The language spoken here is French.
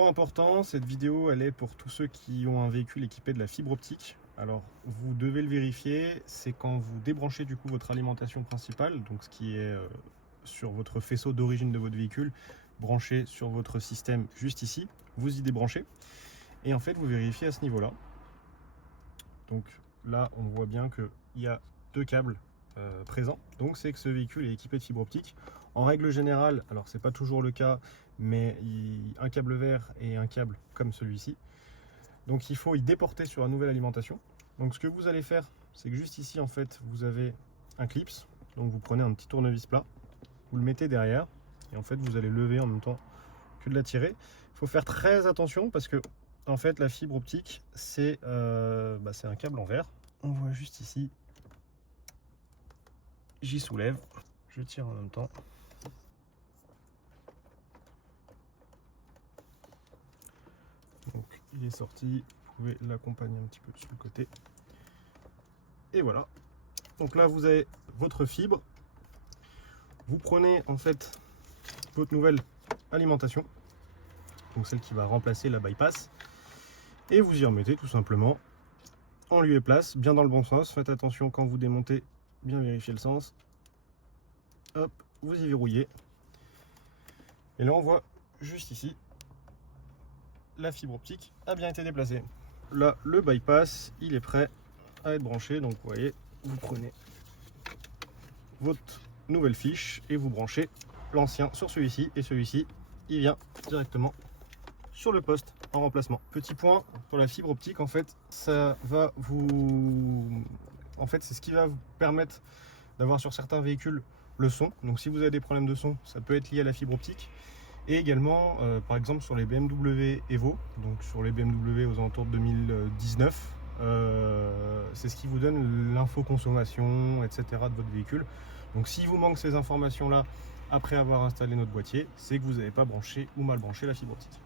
Point important, cette vidéo elle est pour tous ceux qui ont un véhicule équipé de la fibre optique. Alors vous devez le vérifier, c'est quand vous débranchez du coup votre alimentation principale, donc ce qui est sur votre faisceau d'origine de votre véhicule, branché sur votre système juste ici, vous y débranchez et en fait vous vérifiez à ce niveau là. Donc là on voit bien qu'il y a deux câbles présents, donc c'est que ce véhicule est équipé de fibre optique. En règle générale, alors c'est pas toujours le cas, mais un câble vert et un câble comme celui-ci. Donc il faut y déporter sur la nouvelle alimentation. Donc ce que vous allez faire, c'est que juste ici en fait vous avez un clips. Donc vous prenez un petit tournevis plat, vous le mettez derrière et en fait vous allez lever en même temps que de la tirer. Il faut faire très attention parce que en fait la fibre optique c'est un câble en verre. On voit juste ici, j'y soulève, je tire en même temps. Donc il est sorti, vous pouvez l'accompagner un petit peu sur le côté. Et voilà. Donc là vous avez votre fibre. Vous prenez en fait votre nouvelle alimentation, donc celle qui va remplacer la bypass, et vous y remettez tout simplement en lieu et place, bien dans le bon sens. Faites attention quand vous démontez, bien vérifier le sens. Hop, vous y verrouillez. Et là on voit juste ici, la fibre optique a bien été déplacée. Là le bypass il est prêt à être branché, donc vous voyez, vous prenez votre nouvelle fiche et vous branchez l'ancien sur celui-ci, et celui-ci il vient directement sur le poste en remplacement. Petit point pour la fibre optique, en fait ça va vous, c'est ce qui va vous permettre d'avoir sur certains véhicules le son. Donc si vous avez des problèmes de son, ça peut être lié à la fibre optique. Et également par exemple sur les BMW Evo, donc sur les BMW aux alentours de 2019, c'est ce qui vous donne l'info-consommation, etc. de votre véhicule. Donc si vous manque ces informations là après avoir installé notre boîtier, c'est que vous n'avez pas branché ou mal branché la fibre optique.